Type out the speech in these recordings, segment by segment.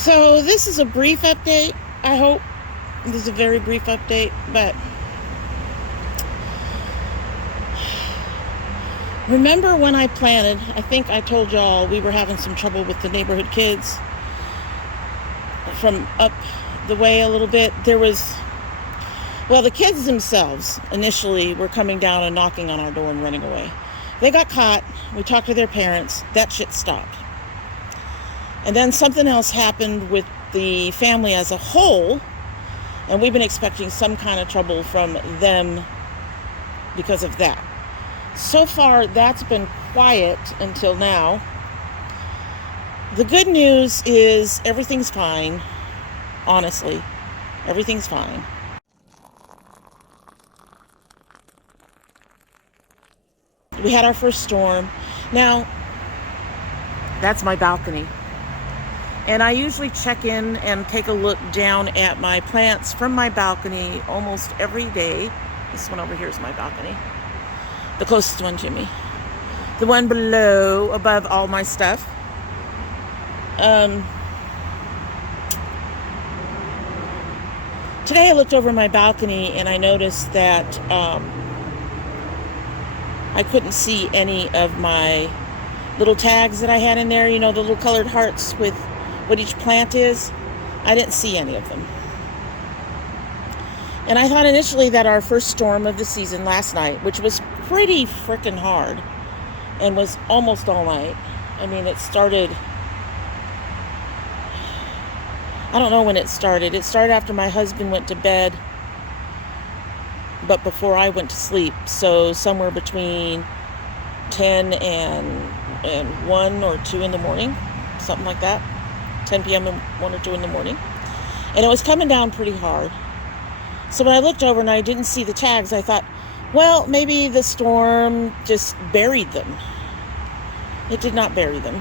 So this is a brief update. I hope this is a very brief update, but remember when I planted, I think I told y'all we were having some trouble with the neighborhood kids from up the way a little bit. The kids themselves initially were coming down and knocking on our door and running away. They got caught. We talked to their parents. That shit stopped. And then something else happened with the family as a whole, and we've been expecting some kind of trouble from them because of that. So far, that's been quiet until now. The good news is everything's fine. Honestly, everything's fine. We had our first storm. Now, that's my balcony. And I usually check in and take a look down at my plants from my balcony almost every day. This one over here is my balcony. The closest one to me. The one below, above all my stuff. Today I looked over my balcony and I noticed that I couldn't see any of my little tags that I had in there. You know, the little colored hearts with what each plant is. I didn't see any of them. And I thought initially that our first storm of the season last night, which was pretty freaking hard and was almost all night. I mean, it started, I don't know when it started. It started after my husband went to bed, but before I went to sleep. So somewhere between 10 and 1 or 2 in the morning, something like that. 10 p.m. and 1 or 2 in the morning. And it was coming down pretty hard. So when I looked over and I didn't see the tags, I thought, well, maybe the storm just buried them. It did not bury them.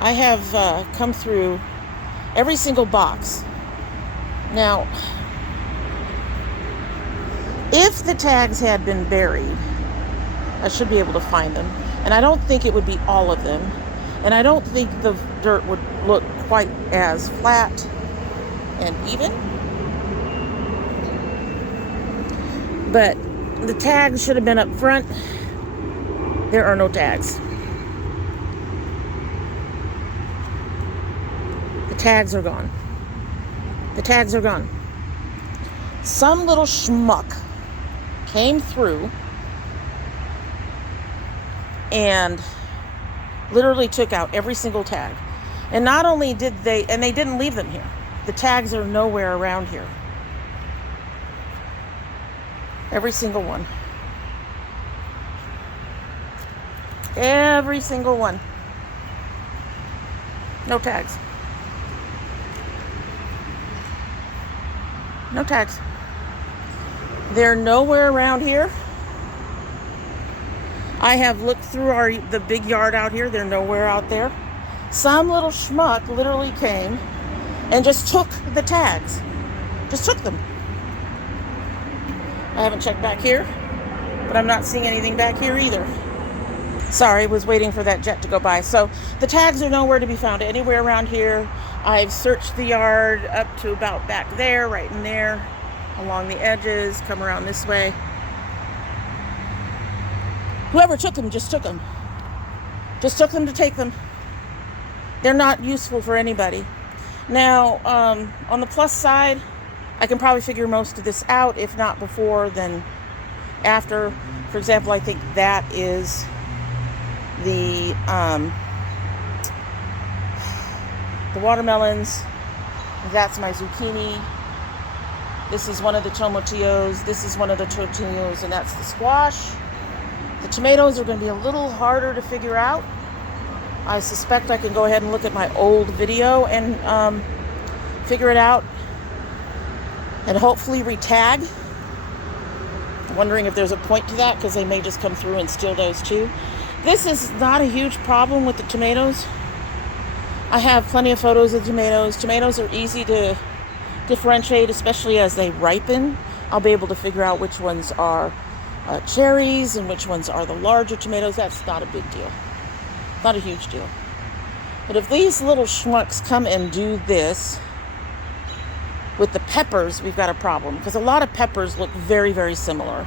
I have come through every single box. Now, if the tags had been buried, I should be able to find them. And I don't think it would be all of them. And I don't think the dirt would look quite as flat and even. But the tags should have been up front. There are no tags. The tags are gone. The tags are gone. Some little schmuck came through and literally took out every single tag. And not only did they didn't leave them here. The tags are nowhere around here. Every single one. Every single one. No tags. No tags. They're nowhere around here. I have looked through the big yard out here. They're nowhere out there. Some little schmuck literally came and just took the tags. Just took them. I haven't checked back here, but I'm not seeing anything back here either. Sorry, was waiting for that jet to go by. So the tags are nowhere to be found anywhere around here. I've searched the yard up to about back there, right in there, along the edges, come around this way. Whoever took them just took them. Just took them to take them. They're not useful for anybody. Now, on the plus side, I can probably figure most of this out. If not before, then after. For example, I think that is the watermelons. That's my zucchini. This is one of the tomatillos. This is one of the tortillas, and that's the squash. The tomatoes are going to be a little harder to figure out. I suspect I can go ahead and look at my old video and figure it out and hopefully retag. I'm wondering if there's a point to that because they may just come through and steal those too. This is not a huge problem with the tomatoes. I have plenty of photos of tomatoes. Tomatoes are easy to differentiate, especially as they ripen. I'll be able to figure out which ones are cherries and which ones are the larger tomatoes. That's not a big deal. Not a huge deal. But if these little schmucks come and do this, with the peppers, we've got a problem. Because a lot of peppers look very, very similar.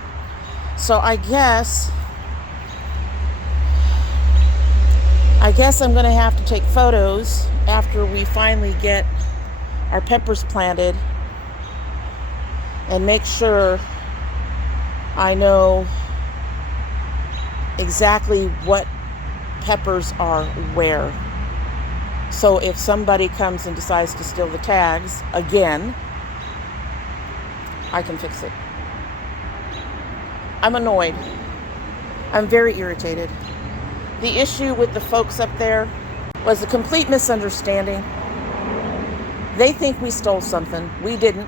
So I guess I'm going to have to take photos after we finally get our peppers planted and make sure I know exactly what peppers are where. So if somebody comes and decides to steal the tags again, I can fix it. I'm annoyed. I'm very irritated. The issue with the folks up there was a complete misunderstanding. They think we stole something. We didn't.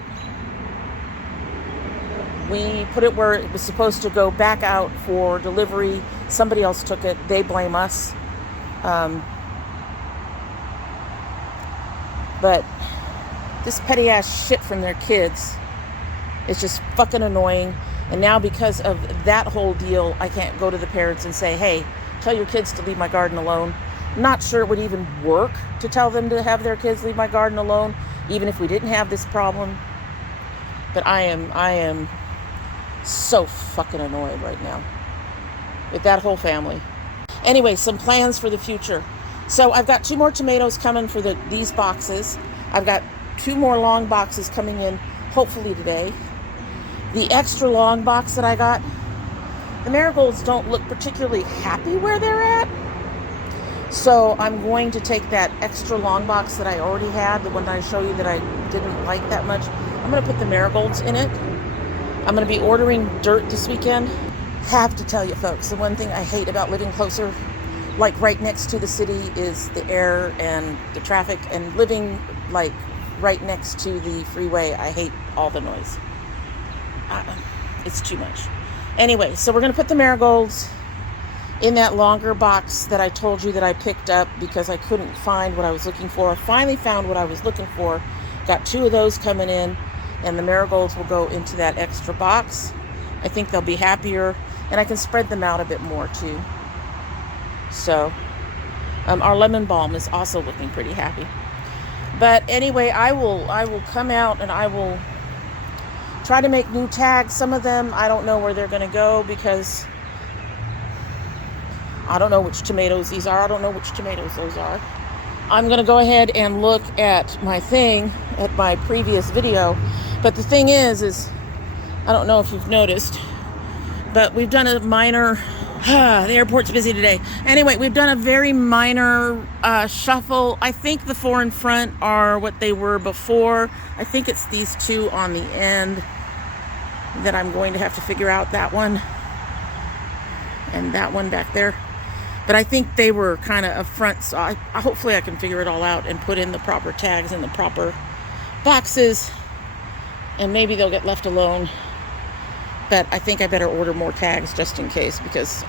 We put it where it was supposed to go back out for delivery. Somebody else took it. They blame us. But this petty ass shit from their kids is just fucking annoying. And now because of that whole deal, I can't go to the parents and say, hey, tell your kids to leave my garden alone. I'm not sure it would even work to tell them to have their kids leave my garden alone, even if we didn't have this problem. But I am so fucking annoyed right now with that whole family. Anyway, some plans for the future. So I've got 2 more tomatoes coming for these boxes. I've got 2 more long boxes coming in, hopefully today. The extra long box that I got, the marigolds don't look particularly happy where they're at. So I'm going to take that extra long box that I already had, the one that I showed you that I didn't like that much. I'm going to put the marigolds in it. I'm going to be ordering dirt this weekend. Have to tell you folks, the one thing I hate about living closer, like right next to the city, is the air and the traffic, and living like right next to the freeway, I hate all the noise. It's too much. Anyway, so we're going to put the marigolds in that longer box that I told you that I picked up because I couldn't find what I was looking for. I finally found what I was looking for. Got 2 of those coming in, and the marigolds will go into that extra box. I think they'll be happier, and I can spread them out a bit more too. So our lemon balm is also looking pretty happy. But anyway, I will come out and I will try to make new tags. Some of them I don't know where they're going to go because I don't know which tomatoes these are. I don't know which tomatoes those are. I'm going to go ahead and look at my previous video. But the thing is I don't know if you've noticed, but we've done a minor, the airport's busy today. Anyway, we've done a very minor shuffle. I think the 4 in front are what they were before. I think it's these 2 on the end that I'm going to have to figure out, that one and that one back there. But I think they were kind of up front, so hopefully I can figure it all out and put in the proper tags in the proper boxes, and maybe they'll get left alone. But I think I better order more tags just in case, because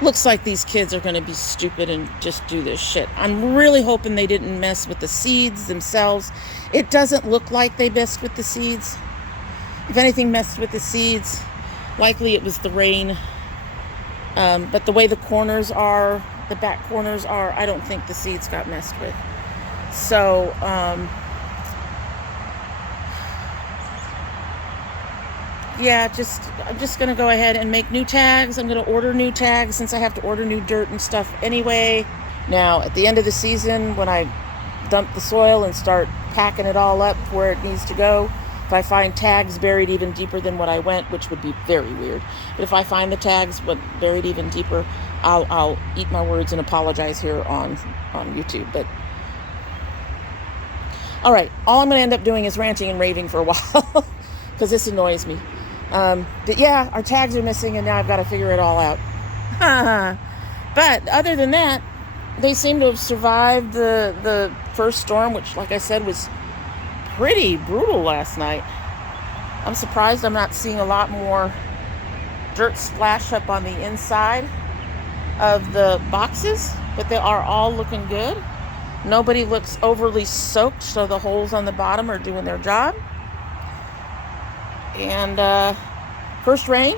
looks like these kids are going to be stupid and just do this shit. I'm really hoping they didn't mess with the seeds themselves. It doesn't look like they messed with the seeds. If anything messed with the seeds, likely it was the rain. But the way the corners are, the back corners are, I don't think the seeds got messed with. So, yeah, I'm just going to go ahead and make new tags. I'm going to order new tags since I have to order new dirt and stuff anyway. Now, at the end of the season, when I dump the soil and start packing it all up where it needs to go, if I find tags buried even deeper than what I went, which would be very weird, but if I find the tags buried even deeper, I'll eat my words and apologize here on YouTube. But all right, all I'm going to end up doing is ranting and raving for a while because this annoys me. But yeah, our tags are missing, and now I've got to figure it all out. But other than that, they seem to have survived the first storm, which, like I said, was pretty brutal last night. I'm surprised I'm not seeing a lot more dirt splash up on the inside of the boxes, but they are all looking good. Nobody looks overly soaked, so the holes on the bottom are doing their job. And first rain,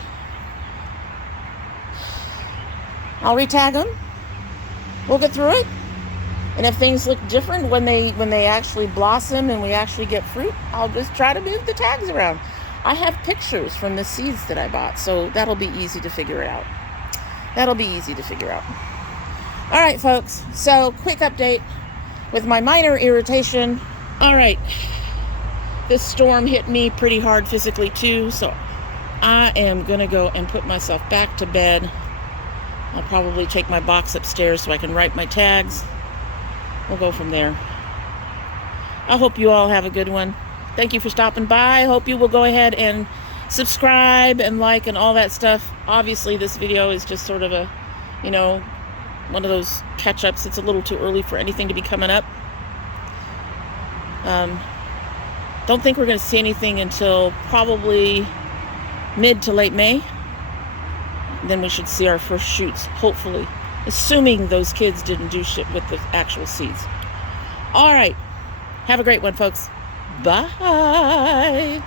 I'll re-tag them. We'll get through it. And if things look different when they actually blossom and we actually get fruit, I'll just try to move the tags around. I have pictures from the seeds that I bought, so that'll be easy to figure out. That'll be easy to figure out. All right, folks. So, quick update with my minor irritation. All right. This storm hit me pretty hard physically too, so I am going to go and put myself back to bed. I'll probably take my box upstairs so I can write my tags. We'll go from there. I hope you all have a good one. Thank you for stopping by. I hope you will go ahead and subscribe and like and all that stuff. Obviously, this video is just sort of a, one of those catch-ups. It's a little too early for anything to be coming up. Don't think we're going to see anything until probably mid to late May. Then we should see our first shoots, hopefully. Assuming those kids didn't do shit with the actual seeds. All right. Have a great one, folks. Bye.